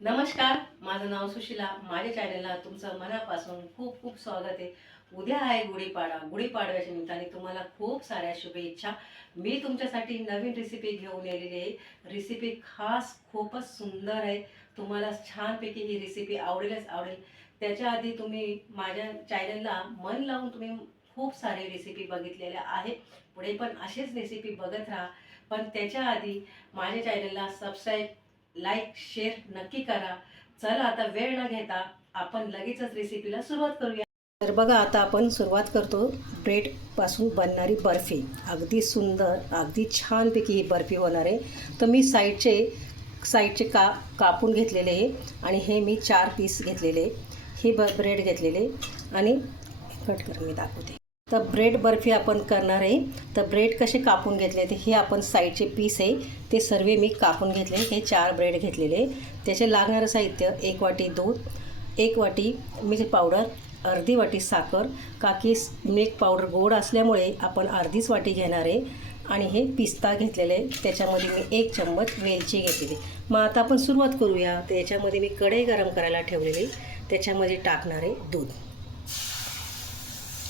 नमस्कार, माझं नाव सुशीला. माझ्या चॅनलला तुमचं मनापासून खूप खूप स्वागत आहे. उद्या आहे गुढीपाडवा. गुढीपाडव्याच्या निमित्ताने तुम्हाला खूप साऱ्या शुभेच्छा. मी तुमच्यासाठी नवीन रेसिपी घेऊन आलेली आहे. रेसिपी खास खूपच सुंदर आहे. तुम्हाला छानपैकी ही रेसिपी आवडेलच आवडेल. त्याच्या आधी तुम्ही माझ्या चॅनलला मन लावून तुम्ही खूप सारे रेसिपी बघितलेल्या आहेत. पुढे पण असेच रेसिपी बघत राहा. पण त्याच्या आधी माझ्या चॅनलला सबस्क्राईब, लाईक, शेअर नक्की करा. चला आता वेळ न घेता आपण लगेचच रेसिपीला सुरुवात करूया. तर बघा, आता आपण सुरुवात करतो ब्रेडपासून बनणारी बर्फी. अगदी सुंदर, अगदी छानपैकी ही बर्फी होणार आहे. तर मी साईडचे कापून घेतलेले आहे आणि हे मी 4 पीस घेतलेले. हे ब्रेड घेतलेले आणि कट करून मी दाखवते. तर ब्रेड बर्फी आपण करणार आहे. तर ब्रेड कसे कापून घेतले ते हे आपण साईडचे पीस आहे ते सर्व मी कापून घेतले. हे 4 ब्रेड घेतलेले. त्याचे लागणारं साहित्य: 1 वाटी दूध, 1 वाटी मिल्क पावडर, अर्धी वाटी साखर. काकी मिल्क पावडर गोड असल्यामुळे आपण अर्धीच वाटी घेणार आहे. आणि हे पिस्ता घेतलेले, त्याच्यामध्ये मी 1 चम्मच वेलची घेतलेली. मग आता आपण सुरुवात करूया. त्याच्यामध्ये मी कढई गरम करायला ठेवलेली, त्याच्यामध्ये टाकणारे दूध.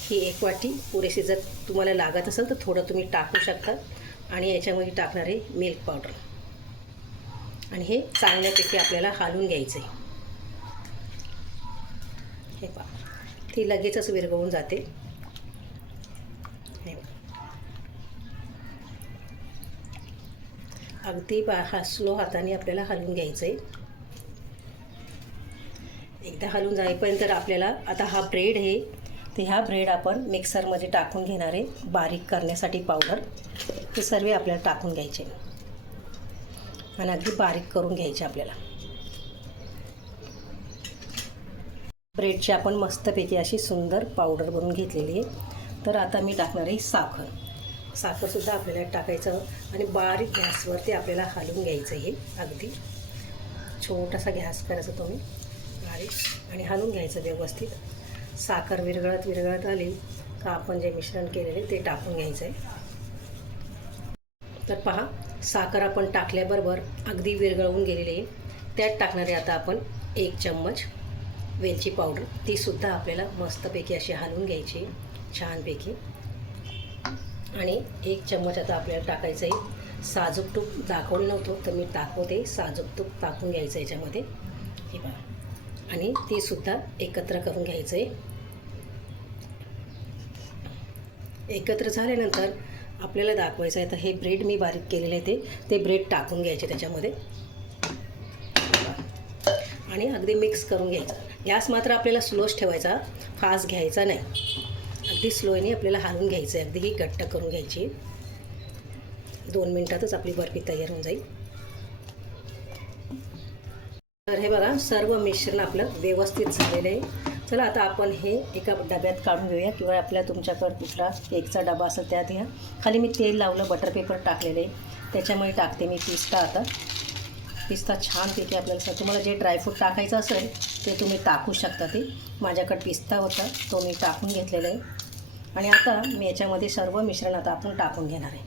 ही 1 वाटी पुरेशी. जर तुम्हाला लागत असेल तर थोडं तुम्ही टाकू शकता. आणि याच्यामध्ये टाकणारे मिल्क पावडर आणि हे चांगल्यापैकी आपल्याला हलवून घ्यायचं आहे. हे पहा, ती लगेचच विरघळून जाते. अगदी स्लो हाताने आपल्याला हलवून घ्यायचं आहे. एकदा हलवून जाईपर्यंत आपल्याला आता हा ब्रेड आहे, तर ह्या ब्रेड आपण मिक्सरमध्ये टाकून घेणार आहे बारीक करण्यासाठी पावडर. हे सर्व आपल्याला टाकून घ्यायचे आणि अगदी बारीक करून घ्यायचे आपल्याला. ब्रेडची आपण मस्तपैकी अशी सुंदर पावडर बनवून घेतलेली आहे. तर आता मी टाकणार आहे साखरसुद्धा आपल्याला टाकायचं आणि बारीक गॅसवरती आपल्याला हलवून घ्यायचं. हे अगदी छोटासा गॅस करायचा तुम्ही बारीक आणि हलवून घ्यायचं व्यवस्थित. साखर विरघळत आली का आपण जे मिश्रण केलेले ते टाकून घ्यायचं आहे. तर पहा, साखर आपण टाकल्याबरोबर अगदी विरघळून गेलेली आहे. त्यात टाकणारे आता आपण 1 चम्मच वेलची पावडर. तीसुद्धा आपल्याला मस्तपैकी अशी हलवून घ्यायची छानपैकी. आणि 1 चम्मच आता आपल्याला टाकायचं आहे साजूक तूप. दाखवलं नव्हतं तर मी दाखवते. साजूक तूप टाकून घ्यायचं याच्यामध्ये. हे पहा, आणि ते सुद्धा एकत्र करून घ्यायचं आहे. एकत्र झाल्यानंतर आपल्याला दाखवायचं आहे. तर हे ब्रेड मी बारीक केलेले ते ब्रेड टाकून घ्यायचे त्याच्यामध्ये आणि अगदी मिक्स करून घ्यायचं. गॅस मात्र आपल्याला स्लोच ठेवायचा, फास्ट घ्यायचा नाही. अगदी स्लोने आपल्याला हलवून घ्यायचं आहे. अगदी ही घट्ट करून घ्यायची. 2 मिनिटातच आपली बर्फी तयार होऊन जाईल. तर हे बघा, सर्व मिश्रण आपलं व्यवस्थित झालेलं आहे. चला आता आपण हे एका डब्यात काढून घेऊया, किंवा तुमच्याकडे कुठला केकचा डबा असेल त्यात घ्या. खाली मी तेल लावलं, बटर पेपर टाकलेले, त्याच्यामुळे टाकते मी पिस्ता. आता पिस्ता छानपैकी आपल्याला, तुम्हाला जे ड्रायफ्रूट टाकायचं असेल ते तुम्ही टाकू शकता. ते माझ्याकडे पिस्ता होता तो मी टाकून घेतलेला आहे. आणि आता मी याच्यामध्ये सर्व मिश्रण आता आपण टाकून घेणार आहे.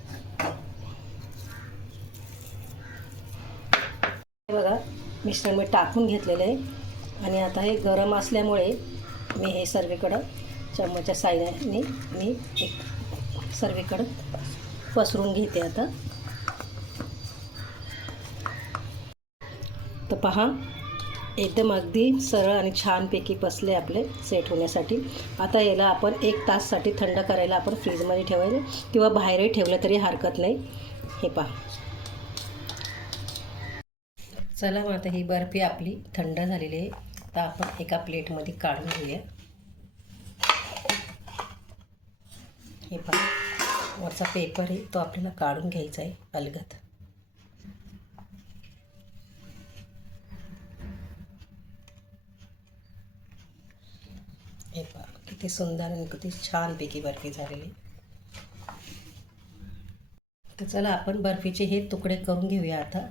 हे बघा, मिश्रण मी टाकून घेतलेलं आहे. आणि आता हे गरम असल्यामुळे मी हे सर्वीकडं चम्मचच्या साहाय्याने मी एक सर्वीकडं पसरून घेते आता. तर पहा, एकदम अगदी सरळ आणि छानपैकी बसले आपले सेट होण्यासाठी. आता याला आपण 1 ताससाठी थंड करायला आपण फ्रीजमध्ये ठेवायला, किंवा बाहेरही ठेवलं तरी हरकत नाही. हे पहा, चला मग आता ही बर्फी आपली थंड झालेली आहे. आता आपण एका प्लेटमध्ये काढून घेऊया. हे पहा, वरचा पेपर आहे तो आपल्याला काढून घ्यायचा आहे अलगद. हे पहा, किती सुंदर आणि किती छानपैकी बर्फी झालेली. तर चला आपण बर्फीचे हे तुकडे करून घेऊया आता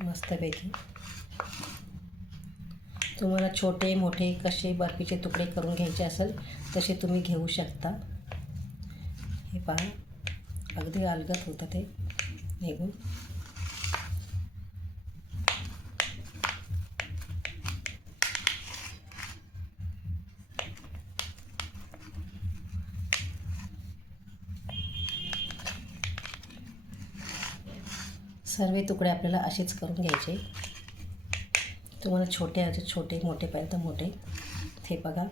मस्तपैकी. तुम्हाला छोटे मोठे कसे बर्फीचे तुकडे करून घ्यायचे असेल तसे तुम्ही घेऊ शकता. हे पहा, अगदी अलगद होतं ते निघून. सर्व तुकडे आपल्याला असेच करून घ्यायचे. तुम्हाला छोटे मोठे पाहिजे तर मोठे. ते बघा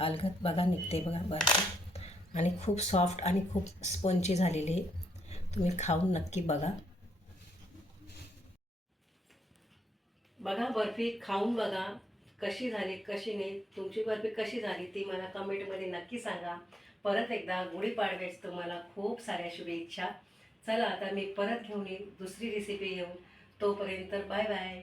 अलगद बघा निघते बघा बर्फी आणि खूप सॉफ्ट आणि खूप स्पंची झालेली आहे. तुम्ही खाऊन नक्की बघा. बघा बर्फी खाऊन बघा कशी झाली कशी नाही. तुमची बर्फी कशी झाली ती मला कमेंटमध्ये नक्की सांगा. परत एकदा गुढीपाडव्याची तुम्हाला खूप साऱ्या शुभेच्छा. चला आता मी परत घेऊन येईन दुसरी रेसिपी घेऊन. तोपर्यंत बाय बाय.